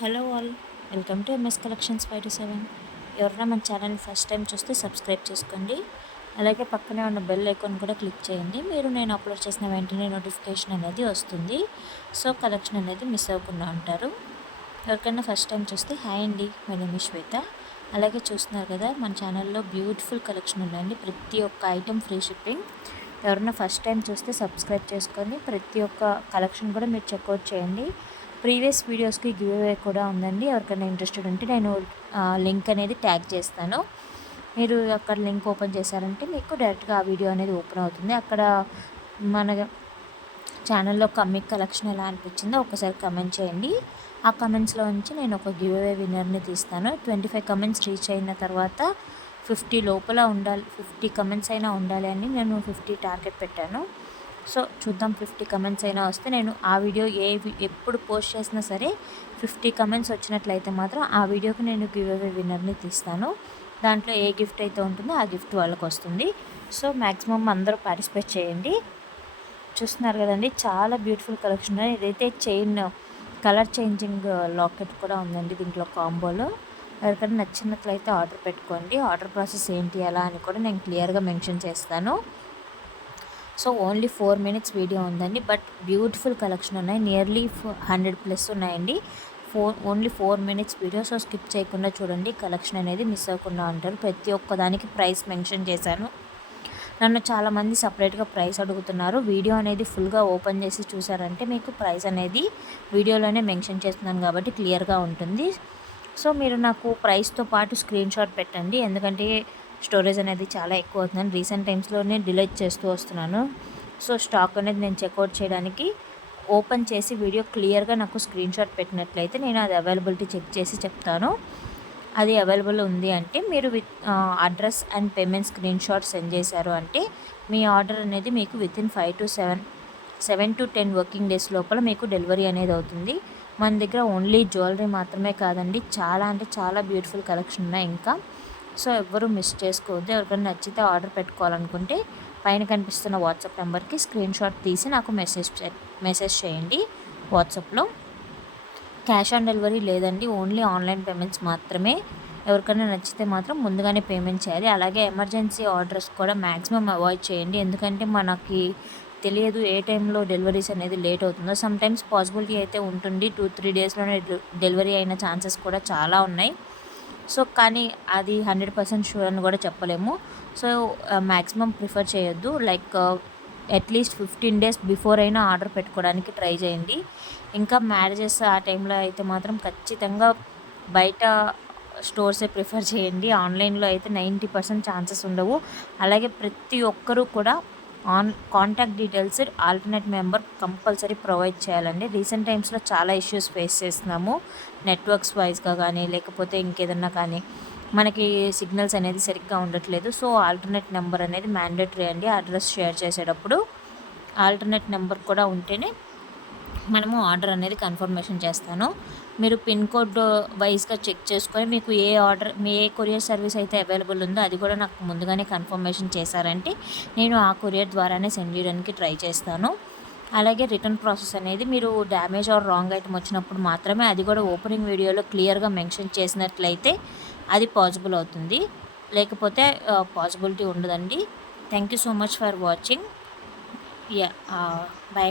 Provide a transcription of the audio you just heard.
Hello all, welcome to MS collections 5-7. ఎవరైనా మన ఛానల్ని ఫస్ట్ టైం చూస్తే సబ్స్క్రైబ్ చేసుకోండి. అలాగే పక్కనే ఉన్న బెల్ ఐకాన్ కూడా క్లిక్ చేయండి. నేను అప్లోడ్ చేసిన వెంటనే నోటిఫికేషన్ అనేది వస్తుంది. సో కలెక్షన్ అనేది మిస్ అవ్వకుండా ఉంటారు. ఎవరికైనా ఫస్ట్ టైం చూస్తే హాయ్ అండి, మై నేమ్ ఈజ్ శ్వేత. అలాగే చూస్తున్నారు కదా, మన ఛానల్లో బ్యూటిఫుల్ కలెక్షన్ ఉందండి. ప్రతి ఒక్క ఐటెం ఫ్రీ షిప్పింగ్. ఎవరైనా ఫస్ట్ టైం చూస్తే సబ్స్క్రైబ్ చేసుకొని ప్రతి ఒక్క కలెక్షన్ కూడా మీరు చెక్అవుట్ చేయండి. ప్రీవియస్ వీడియోస్కి గివ్ అవే కూడా ఉందండి. ఎవరికైనా ఇంట్రెస్టెడ్ ఉంటే నేను లింక్ అనేది ట్యాగ్ చేస్తాను. మీరు అక్కడ లింక్ ఓపెన్ చేశారంటే మీకు డైరెక్ట్గా ఆ వీడియో అనేది ఓపెన్ అవుతుంది. అక్కడ మన ఛానల్లో మీకు కలెక్షన్ ఎలా అనిపించిందో ఒకసారి కమెంట్ చేయండి. ఆ కమెంట్స్లో నుంచి నేను ఒక గివ్ అవే విన్నర్ని తీస్తాను. 25 కమెంట్స్ రీచ్ అయిన తర్వాత 50 లోపల ఉండాలి, 50 కమెంట్స్ అయినా ఉండాలి అని నేను 50 టార్గెట్ పెట్టాను. సో చూద్దాం, 50 కమెంట్స్ అయినా వస్తే నేను ఆ వీడియో ఎప్పుడు పోస్ట్ చేసినా సరే 50 కమెంట్స్ వచ్చినట్లయితే మాత్రం ఆ వీడియోకి నేను గివ్ అవే విన్నర్ని తీస్తాను. దాంట్లో ఏ గిఫ్ట్ అయితే ఉంటుందో ఆ గిఫ్ట్ వాళ్ళకి వస్తుంది. సో మ్యాక్సిమం అందరూ పార్టిసిపేట్ చేయండి. చూస్తున్నారు కదండి, చాలా బ్యూటిఫుల్ కలెక్షన్. ఇదైతే చైన్ కలర్ చేంజింగ్ లాకెట్ కూడా ఉందండి దీంట్లో కాంబోలో. ఎవరికైనా నచ్చినట్లయితే ఆర్డర్ పెట్టుకోండి. ఆర్డర్ ప్రాసెస్ ఏంటి ఎలా అని కూడా నేను క్లియర్గా మెన్షన్ చేస్తాను. సో ఓన్లీ 4 మినిట్స్ వీడియో ఉందండి, బట్ బ్యూటిఫుల్ కలెక్షన్ ఉన్నాయి. నియర్లీ 100+ ఉన్నాయండి. Only 4 minutes video. So skip చేయకుండా చూడండి, కలెక్షన్ అనేది మిస్ అవ్వకుండా ఉంటారు. ప్రతి ఒక్కదానికి ప్రైస్ మెన్షన్ చేశాను. నన్ను చాలామంది సపరేట్గా ప్రైస్ అడుగుతున్నారు. వీడియో అనేది ఫుల్గా ఓపెన్ చేసి చూసారంటే మీకు ప్రైస్ అనేది వీడియోలోనే మెన్షన్ చేస్తున్నాను కాబట్టి క్లియర్గా ఉంటుంది. సో మీరు నాకు ప్రైస్తో పాటు స్క్రీన్ షాట్ పెట్టండి, ఎందుకంటే స్టోరేజ్ అనేది చాలా ఎక్కువ అవుతుందని రీసెంట్ టైమ్స్లోనే డిలీట్ చేస్తూ వస్తున్నాను. సో స్టాక్ అనేది నేను చెక్అవుట్ చేయడానికి ఓపెన్ చేసి వీడియో క్లియర్గా నాకు స్క్రీన్ షాట్ పెట్టినట్లయితే నేను అది అవైలబిలిటీ చెక్ చేసి చెప్తాను. అది అవైలబుల్ ఉంది అంటే మీరు address and payment screen shot send చేశారు అంటే మీ ఆర్డర్ అనేది మీకు వితిన్ 7 to 10 వర్కింగ్ డేస్ లోపల మీకు డెలివరీ అనేది అవుతుంది. మన దగ్గర ఓన్లీ జ్యువెలరీ మాత్రమే కాదండి, చాలా అంటే చాలా బ్యూటిఫుల్ కలెక్షన్ ఉన్నాయి ఇంకా. సో ఎవ్వరూ మిస్ చేసుకోవద్దు. ఎవరికైనా నచ్చితే ఆర్డర్ పెట్టుకోవాలనుకుంటే పైన కనిపిస్తున్న వాట్సాప్ నెంబర్కి స్క్రీన్ షాట్ తీసి నాకు మెసేజ్ చేయండి వాట్సాప్లో. క్యాష్ ఆన్ డెలివరీ లేదండి, ఓన్లీ ఆన్లైన్ పేమెంట్స్ మాత్రమే. ఎవరికైనా నచ్చితే మాత్రం ముందుగానే పేమెంట్ చేయాలి. అలాగే ఎమర్జెన్సీ ఆర్డర్స్ కూడా మ్యాక్సిమం అవాయిడ్ చేయండి, ఎందుకంటే మనకి తెలియదు ఏ టైంలో డెలివరీస్ అనేది లేట్ అవుతుందో. సమ్టైమ్స్ పాసిబిలిటీ అయితే ఉంటుంది, 2-3 డేస్లోనే డెలివరీ అయిన ఛాన్సెస్ కూడా చాలా ఉన్నాయి. సో కానీ అది 100% షూర్ అని కూడా చెప్పలేము. సో మ్యాక్సిమం ప్రిఫర్ చేయొద్దు. లైక్ అట్లీస్ట్ 15 డేస్ బిఫోర్ అయినా ఆర్డర్ పెట్టుకోవడానికి ట్రై చేయండి. ఇంకా మ్యారేజెస్ ఆ టైంలో అయితే మాత్రం ఖచ్చితంగా బయట స్టోర్సే ప్రిఫర్ చేయండి. ఆన్లైన్లో అయితే 90% ఛాన్సెస్ ఉండవు. అలాగే ప్రతి ఒక్కరూ కూడా contact details alternate member compulsory provide చేయాలండి. రీసెంట్ టైమ్స్లో చాలా ఇష్యూస్ ఫేస్ చేస్తున్నాము, నెట్వర్క్స్ వైజ్గా కానీ లేకపోతే ఇంకేదన్నా కానీ మనకి సిగ్నల్స్ అనేది సరిగ్గా ఉండట్లేదు. సో ఆల్టర్నేట్ నెంబర్ అనేది మ్యాండేటరీ అండి. అడ్రస్ షేర్ చేసేటప్పుడు ఆల్టర్నేట్ నెంబర్ కూడా ఉంటేనే మనము ఆర్డర్ అనేది కన్ఫర్మేషన్ చేస్తాను. మీరు పిన్ కోడ్ వైజ్గా చెక్ చేసుకొని మీకు ఏ కొరియర్ సర్వీస్ అయితే అవైలబుల్ ఉందో అది కూడా నాకు ముందుగానే కన్ఫర్మేషన్ చేశారంటే నేను ఆ కొరియర్ ద్వారానే సెండ్ చేయడానికి ట్రై చేస్తాను. అలాగే రిటర్న్ ప్రాసెస్ అనేది మీరు డ్యామేజ్ ఆర్ రాంగ్ ఐటమ్ వచ్చినప్పుడు మాత్రమే అది కూడా ఓపెనింగ్ వీడియోలో క్లియర్గా మెన్షన్ చేసినట్లయితే అది పాసిబుల్ అవుతుంది, లేకపోతే పాసిబిలిటీ ఉండదండి. Thank you so much for watching. By.